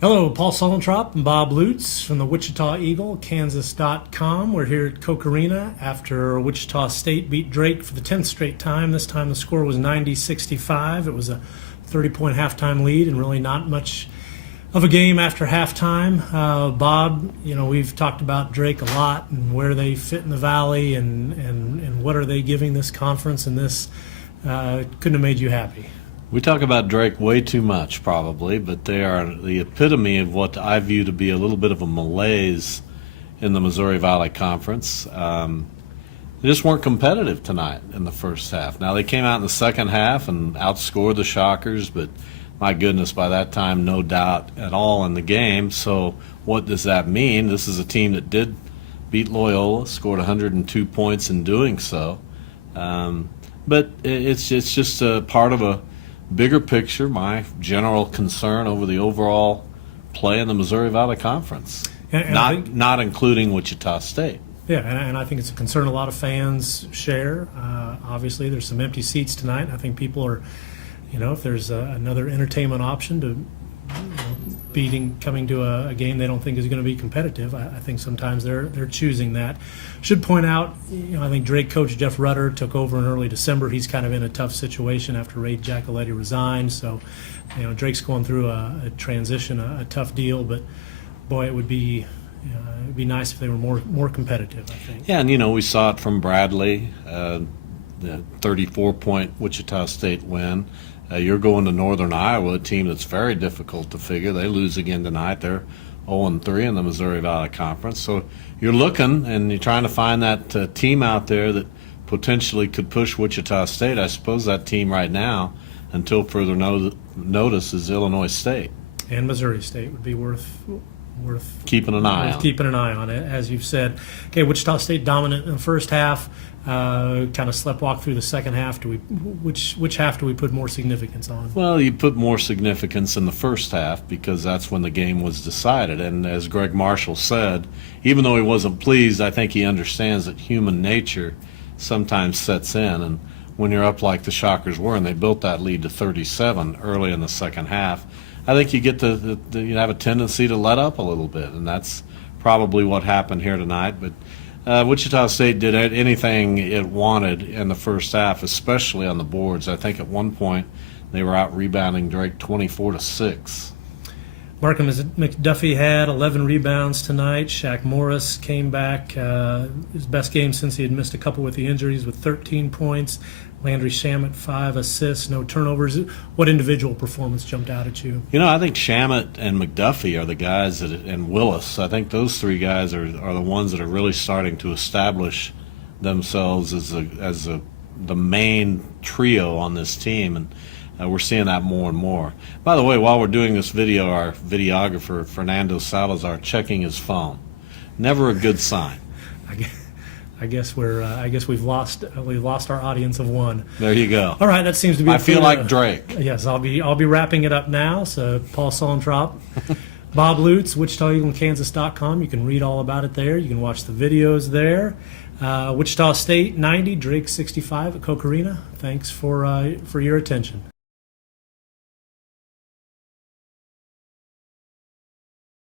Hello, Paul Suellentrop and Bob Lutz from the Wichita Eagle, Kansas.com. We're here at Koch Arena after Wichita State beat Drake for the 10th straight time. This time the score was 90-65. It was a 30-point halftime lead and really not much of a game after halftime. Bob, we've talked about Drake a lot and where they fit in the Valley and what are they giving this conference, and this couldn't have made you happy. We talk about Drake way too much, probably, but they are the epitome of what I view to be a little bit of a malaise in the Missouri Valley Conference. They just weren't competitive tonight in the first half. Now, they came out in the second half and outscored the Shockers, but my goodness, by that time, no doubt at all in the game. So what does that mean? This is a team that did beat Loyola, scored 102 points in doing so. But it's just a part of a bigger picture, my general concern over the overall play in the Missouri Valley Conference, not including Wichita State. Yeah, and I think it's a concern a lot of fans share. Obviously, there's some empty seats tonight. I think people are, if there's another entertainment option to coming to a game they don't think is going to be competitive, I think sometimes they're choosing that. Should point out, I think Drake coach Jeff Rutter took over in early December. He's kind of in a tough situation after Ray Giacoletti resigned. So, Drake's going through a transition, a tough deal. But boy, it'd be nice if they were more competitive, I think. Yeah, and we saw it from Bradley, the 34-point Wichita State win. You're going to Northern Iowa, a team that's very difficult to figure. They lose again tonight. They're 0-3 in the Missouri Valley Conference. So you're looking and you're trying to find that team out there that potentially could push Wichita State. I suppose that team right now, until further notice, is Illinois State. And Missouri State would be worth keeping an eye on. Keeping an eye on it, as you've said. Okay, Wichita State dominant in the first half. Kind of sleptwalk through the second half. Which half do we put more significance on? Well, you put more significance in the first half because that's when the game was decided. And as Greg Marshall said, even though he wasn't pleased, I think he understands that human nature sometimes sets in. And when you're up like the Shockers were, and they built that lead to 37 early in the second half, I think you get you have a tendency to let up a little bit, and that's probably what happened here tonight. But Wichita State did anything it wanted in the first half, especially on the boards. I think at one point they were out rebounding Drake 24-6. Markham McDuffie had 11 rebounds tonight. Shaq Morris came back, his best game since he had missed a couple with the injuries, with 13 points. Landry Shamet, 5 assists, no turnovers. What individual performance jumped out at you? I think Shamet and McDuffie are the guys and Willis. I think those three guys are the ones that are really starting to establish themselves as the main trio on this team, and we're seeing that more and more. By the way, while we're doing this video, our videographer Fernando Salazar checking his phone. Never a good sign. I guess we've lost our audience of one. There you go. All right, that seems to be. I feel like Drake. Yes, I'll be wrapping it up now. So Paul Suellentrop, Bob Lutz, Wichita Eagle, Kansas.com. You can read all about it there. You can watch the videos there. Wichita State 90, Drake 65 at Koch Arena. Thanks for your attention.